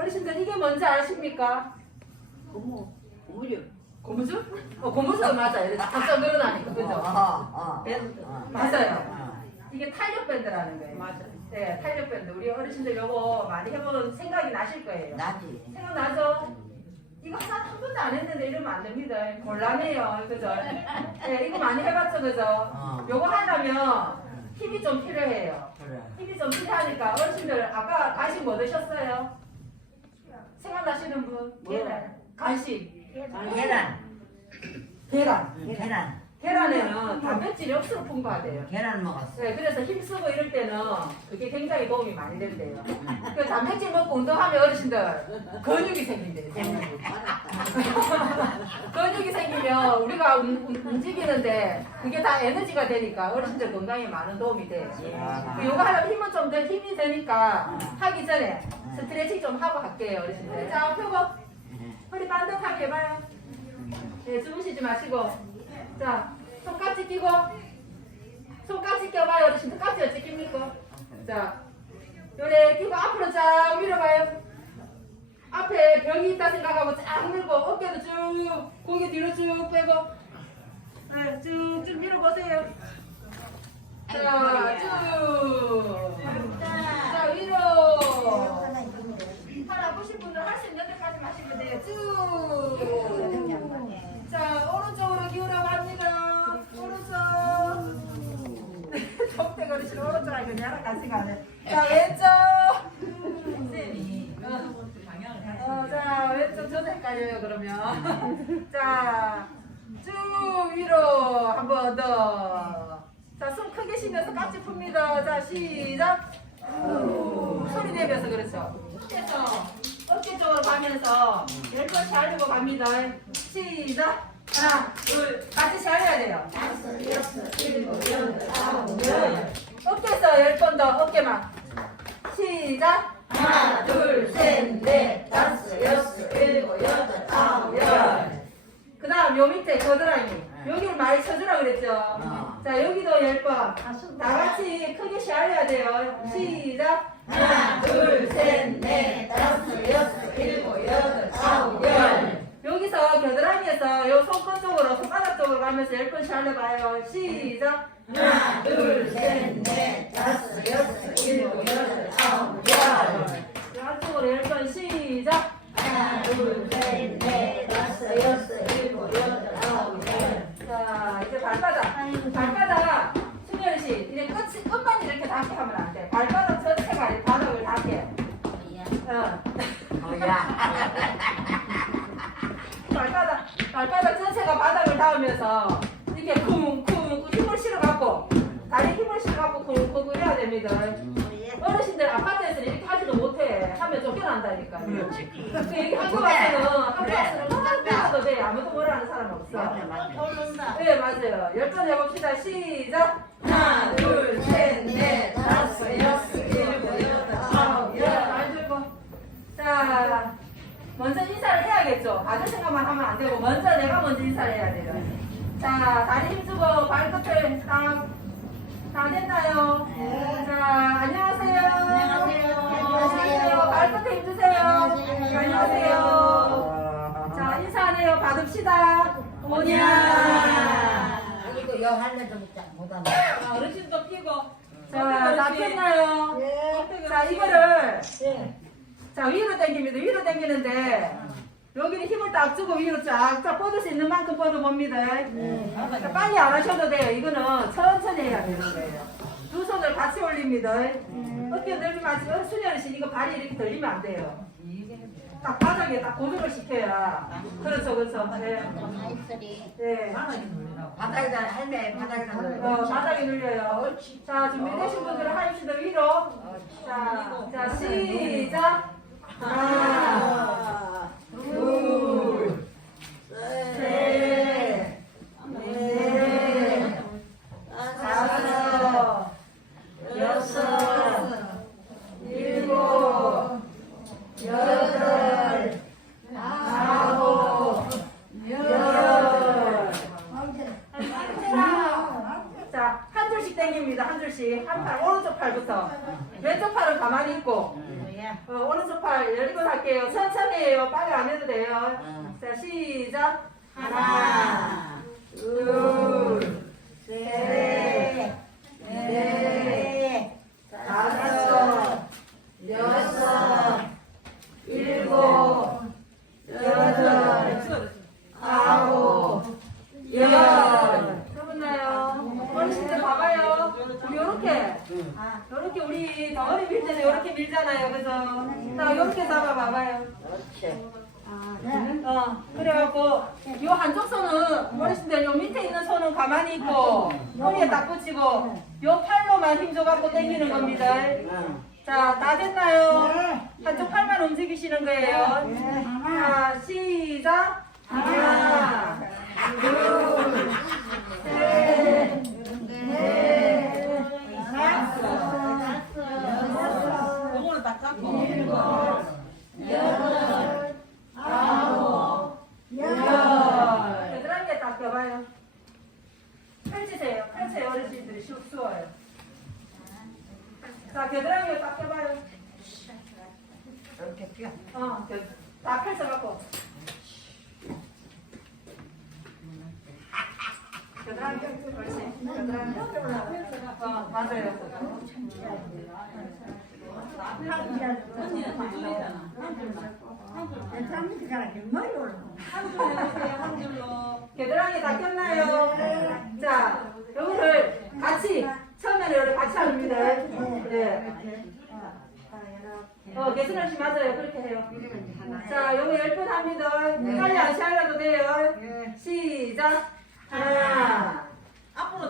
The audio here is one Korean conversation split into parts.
어르신들 이게 뭔지 아십니까? 고무 고무줄 고무줄? 어, 고무줄 맞아요. 깜짝 늘어나니까 그죠? 어어 네, 맞아요. 이게 탄력 밴드라는 거예요. 맞아요. 네, 탄력 밴드. 우리 어르신들 요거 많이 해본 생각이 나실 거예요. 나지 생각나죠? 이거 하나 한 번도 안 했는데 이러면 안 됩니다. 곤란해요. 그죠? 네, 이거 많이 해봤죠, 그죠? 어 요거 하려면 힘이 좀 필요해요. 그래 힘이 좀 필요하니까 어르신들 아까 간식 뭐 드셨어요? 생각나시는 분? 뭐? 간식. 아, 계란 계란. 응, 계란 계란에는 단백질이 억수로 풍부하대요. 계란 먹었어 네, 그래서 힘쓰고 이럴 때는 그게 굉장히 도움이 많이 된대요. 그 단백질 먹고 운동하면 어르신들 근육이 생긴대요. 근육이. 근육이 생기면 우리가 운- 운- 움직이는데 그게 다 에너지가 되니까 어르신들 건강에 많은 도움이 돼요. 그 요거 하려면 힘은 좀 더 힘이 되니까 하기 전에 스트레칭 좀 하고 갈게요, 어르신들. 자, 펴고 허리 반듯하게 해봐요. 네, 주무시지 마시고. 자, 손깍지 끼고. 손깍지 껴봐요, 어르신들. 깍지 어찌 낍니까? 자, 요래 끼고 앞으로 쫙 밀어봐요. 앞에 벽이 있다 생각하고 쫙 밀고 어깨도 쭉 고개 뒤로 쭉 빼고 네, 쭉쭉 밀어보세요. 자, 쭉. 자, 위로. 팔 아프신 분들 할 수 있는 돼요. 쭉. 자, 오른쪽으로 기울어 갑니다. 오른쪽. 적대 거리실 오른쪽 아니고 나랑 같이 가네. 자, 왼쪽. 어, 자, 왼쪽 저도 헷갈려요, 그러면. 자, 쭉 위로 한 번 더. 자, 숨 크게 쉬면서 깍지 풉니다. 자, 시작. 후, 소리 내면서 그렇죠. 어깨에서 어깨 쪽으로 가면서 열 번씩 하려고 갑니다. 시작. 하나, 둘, 같이 잘해야 돼요. 어깨에서 열 번 더, 어깨만. 시작. 하나, 둘, 셋, 넷, 다섯, 여섯, 일곱, 여덟, 아홉, 열. 그 다음 요 밑에 겨드랑이. 여기를 많이 쳐주라 그랬죠. 어. 자, 여기도 열 번. 다 같이 크게 시알려야 돼요. 시작. 하나, 둘, 셋, 넷, 다섯, 여섯, 일곱, 여덟, 아홉, 열. 여기서 겨드랑이에서 요 손끝 쪽으로, 손바닥 쪽으로 가면서 열 번씩 알려봐요. 시작. 하나, 둘, 셋, 넷, 다섯, 여섯, 일곱, 여덟, 아홉, 열. 요 한쪽으로 열 번 시작. 하나, 둘, 셋, 넷, 어. 뭐야 발바닥, 발바닥 전체가 바닥을 닿으면서 이렇게 쿵쿵 힘을 실어갖고 다리 힘을 실어갖고 쿵쿵 해야 됩니다. 어르신들 아파트에서 이렇게 하지도 못해. 하면 쫓겨난다니까요. 그렇지 그 얘기 학교 가서는 학교 가서는 하나도 해도 돼. 아무도 뭐라 하는 사람 없어. 맞아 맞아 네 맞아요. 열번 해봅시다. 시작. 하나, 둘, 셋, 넷, 다섯, 여섯, 해야겠죠. 받을 생각만 하면 안 되고 먼저 내가 먼저 인사를 해야 돼요. 자, 다리 힘주고 발끝을 딱. 다 됐나요? 자, 안녕하세요. 안녕하세요. 안녕하세요. 발끝에 힘주세요. 안녕하세요. 자, 인사하네요. 받읍시다. 오냐. 이거 여 할래 좀 못하네 자, 어르신도 피고. 자, 다 폈나요? 자, 이거를. 자, 위로 당깁니다. 위로 당기는데. 여기는 힘을 딱 주고 위로 쫙쫙 뻗을 수 있는 만큼 뻗어봅니다. 자, 빨리 안 하셔도 돼요. 이거는 천천히 해야 되는 거예요. 두 손을 같이 올립니다. 어깨 아직 순이 어르신 이거 발이 이렇게 들리면 안 돼요. 딱 바닥에 딱 고정을 시켜야. 그렇죠, 그렇죠. 네. 네. 바닥에다 할래 바닥에다 어. 바닥에 눌려요. 자, 준비되신 분들은 하입시다. 위로. 자, 자, 시작. 하나, 둘, 셋, 넷, 다섯, 여섯, 일곱, 여덟, 아홉, 열. 자, 한 줄씩 당깁니다. 한 줄씩. 한 팔, 오른쪽 팔부터. 왼쪽 팔은 가만히 있고, 어, 오른쪽 할게요. 천천히 해요. 빨리 안 해도 돼요. 어. 자, 시작. 하나, 둘, 셋, 넷, 다섯, 여섯, 일곱, 여덟, 아홉, 열. 해보나요? 어르신들 봐봐요. 우리 요렇게, 요렇게 우리 덩어리 밀 때는 요렇게 밀잖아요. 그래서 자, 요렇게 잡아 봐봐요. 그렇지. 어, 그래갖고 요 한쪽 손은 어르신들 요 밑에 있는 손은 가만히 있고 허리에 딱 붙이고 요 팔로만 힘줘갖고 당기는 겁니다. 응. 자, 다 됐나요? 한쪽 팔만 움직이시는 거예요. 자, 시작. 하나, 둘, 셋, 넷, 다섯, 여섯, 요거는 딱 잡고. 일곱, 여덟, 아홉, 열. 겨드랑이에 딱 껴봐요. 펼치세요. 펼쳐요. 어르신들이 쉬- 쉬워요. 자, 겨드랑이에 딱 껴봐요. 이렇게 펴. 어, 겨- 다 펼쳐갖고. 겨드랑이, 그렇지. 겨드랑이. 어, 맞아요. 언니는 두 줄이잖아. 한줄 줄로. 겨드랑이 다 꼈나요? 자, 여기를 같이, 처음에는 이렇게 같이 합니다. 네. 어, 씨 맞아요. 그렇게 해요. 자, 여기 열 번 합니다. 빨리 안 쉬어도 돼요. 시작. 하나, 앞으로 나가기.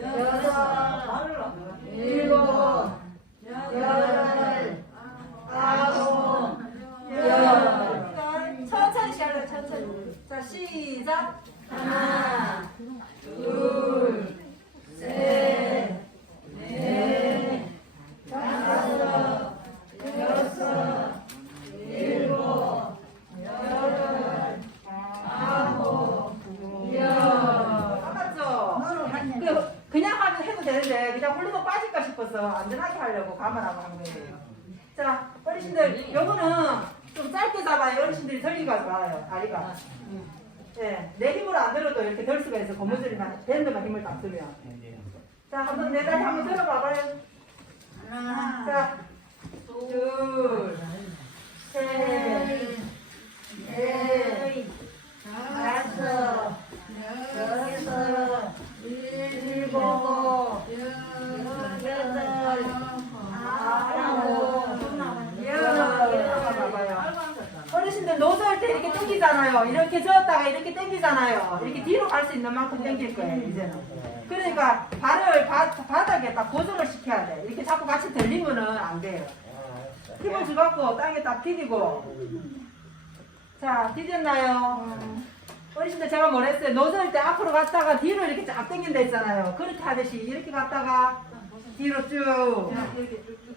여섯, 아홉, 열. 천천히 시작해, 천천히. 자, 시작. 하나, 둘, 셋, 넷, 다섯, 여섯, 일곱, 여덟, 아홉, 열. 맞죠? 그 그냥 하면 해도 되는데 그냥 홀로도 빠질까 싶어서 안전하게 하려고 감안하고 하는 거예요. 자, 어르신들 요거는 좀 짧게 잡아요. 어르신들이 들기가 좋아요. 다리가. 네, 내 힘으로 안 들어도 이렇게 들 수가 있어. 고무줄이나 밴드만 힘을 딱 쓰면. 자, 한번 내 다리 한번 들어봐봐요. 자, 둘, 셋, 넷, 다섯, 여섯, 일곱, 여덟, 아홉, 열. 봐봐요. 어르신들 노조할 때 이렇게 당기잖아요. 이렇게 저었다가 이렇게 당기잖아요. 이렇게 뒤로 갈 수 있는 만큼 당길 거예요, 이제는. 그러니까 발을 바, 바닥에 딱 고정을 시켜야 돼. 이렇게 자꾸 같이 들리면은 안 돼요. 힘을 주갖고 땅에 딱 디디고. 자, 디뎠나요? 어르신들 제가 뭐랬어요? 노조할 때 앞으로 갔다가 뒤로 이렇게 쫙 당긴다 했잖아요. 그렇게 하듯이 이렇게 갔다가 뒤로 쭉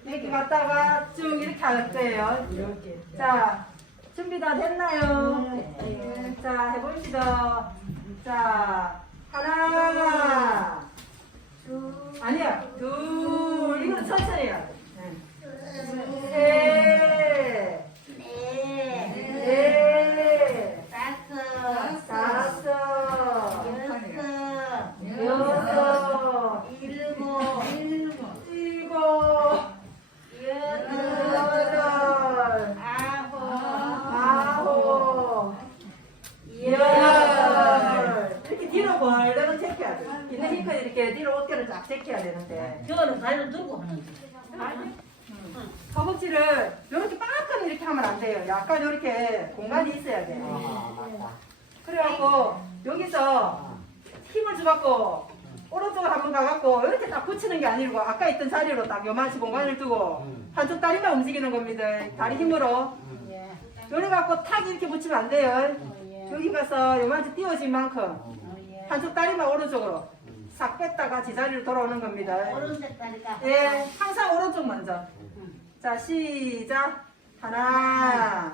이렇게 갔다가 쭉 이렇게 할 거예요. 자, 준비 다 됐나요? 자, 해봅시다. 자, 하나, 아니야, 둘, 이거는 천천히 해야 돼. 셋, 넷, 다섯, 여섯, 일곱, 여덟, 아홉, 열. 이렇게 뒤로 벌려는 제껴야 돼. 있는 힘껏 이렇게 뒤로 어깨를 쫙 제껴야 되는데. 저거는 발로 들고 하는 거. 허벅지를 이렇게 빠끔 이렇게 하면 안 돼요. 공간이 있어야 돼요. 아, 맞다. 그래갖고 여기서 힘을 줘갖고 오른쪽으로 한번 가갖고 이렇게 딱 붙이는 게 아니고 아까 있던 자리로 딱 요만치 공간을 두고 한쪽 다리만 움직이는 겁니다. 다리 힘으로. 요래 갖고 탁 이렇게 붙이면 안 돼요. 여기가 가서 요만치 띄워진 만큼 한쪽 다리만 오른쪽으로 싹 뺐다가 제자리로 돌아오는 겁니다. 오른쪽 다리가. 예, 항상 오른쪽 먼저. 자, 시작. 하나,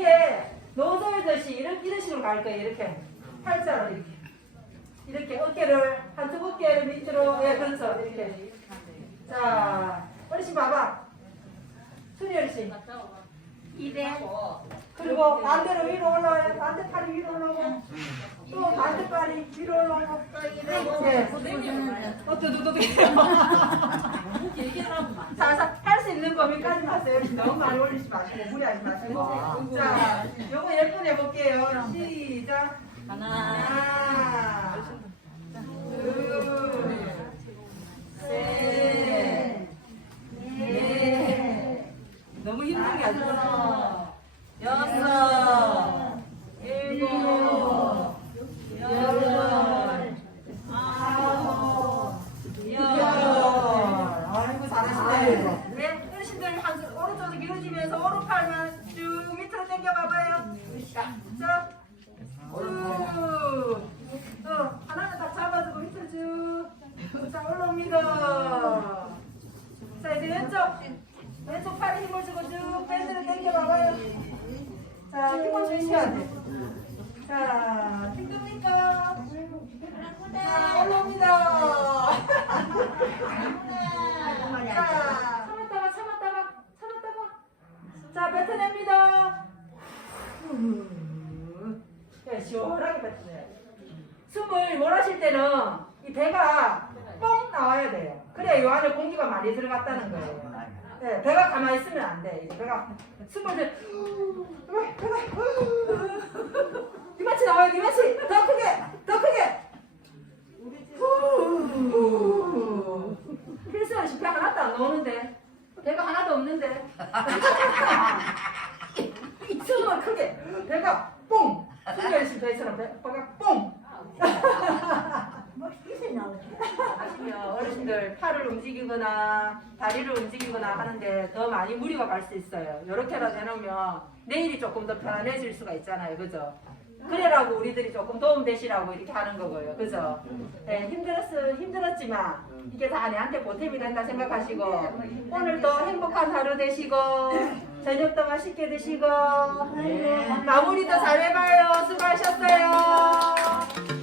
이렇게 노돌듯이 이런, 이런 식으로 갈 거예요. 이렇게 팔자로 이렇게. 이렇게 어깨를 한쪽 어깨를 밑으로 예 그렇죠 이렇게. 자, 어르신 봐봐. 순이 어르신. 그리고 반대로 위로 올라와요. 반대 팔이 위로 올라오고 또 반대 팔이 위로 올라오고. 네. 어때 누도 자자 할 수 있는 범위까지 하세요. 너무 많이 올리지 마시고 무리하지 마시고. 자, 요거 예쁜 해볼게요. 시작. 하나, 둘, 셋, 넷. 너무 힘든 게 아니고. 여섯, 일곱, 여덟, 아홉, 열. 아이고 잘하시네. 네, 어르신들 한 손, 오른쪽으로 밀어주면서 오른팔만 쭉 밑으로 당겨봐봐요. 자, 쭉. 또 하나는 다 잡아주고 밑으로 쭉. 자 올라옵니다. 자 이제 왼쪽 왼쪽 팔에 힘을 주고 쭉 밴드를 당겨봐봐요. 자 힘을 주셔야 돼. 자 힘듭니까? 자 올라옵니다. 자, 참았다가 참았다가 참았다가 자 뱉어냅니다. 후. 네, 시원하게 뱉어내요. 숨을 몰아쉴 때는 이 배가 뻥 나와야 돼요. 그래야 이 안에 공기가 많이 들어갔다는 거예요. 네, 배가 가만히 있으면 안 돼. 이제 배가 숨을 들 배가 이만치 나와요. 이만치 더 크게 더 크게. 후. 필수는 집에 하나도 안 나오는데 배가 하나도 없는데 숨을 크게 배가 뽕 숨을 배처럼 배, 배가 뽕 아시면 어르신들 팔을 움직이거나 다리를 움직이거나 하는데 더 많이 무리가 갈 수 있어요. 이렇게라도 해놓으면 내일이 조금 더 편안해질 수가 있잖아요. 그죠? 그래라고 우리들이 조금 도움 되시라고 이렇게 하는 거고요. 그죠? 네, 힘들었어 힘들었지만 이게 다 내한테 보탬이 된다 생각하시고 오늘도 행복한 하루 되시고 저녁도 맛있게 드시고 마무리도 잘 해봐요. 수고하셨습니다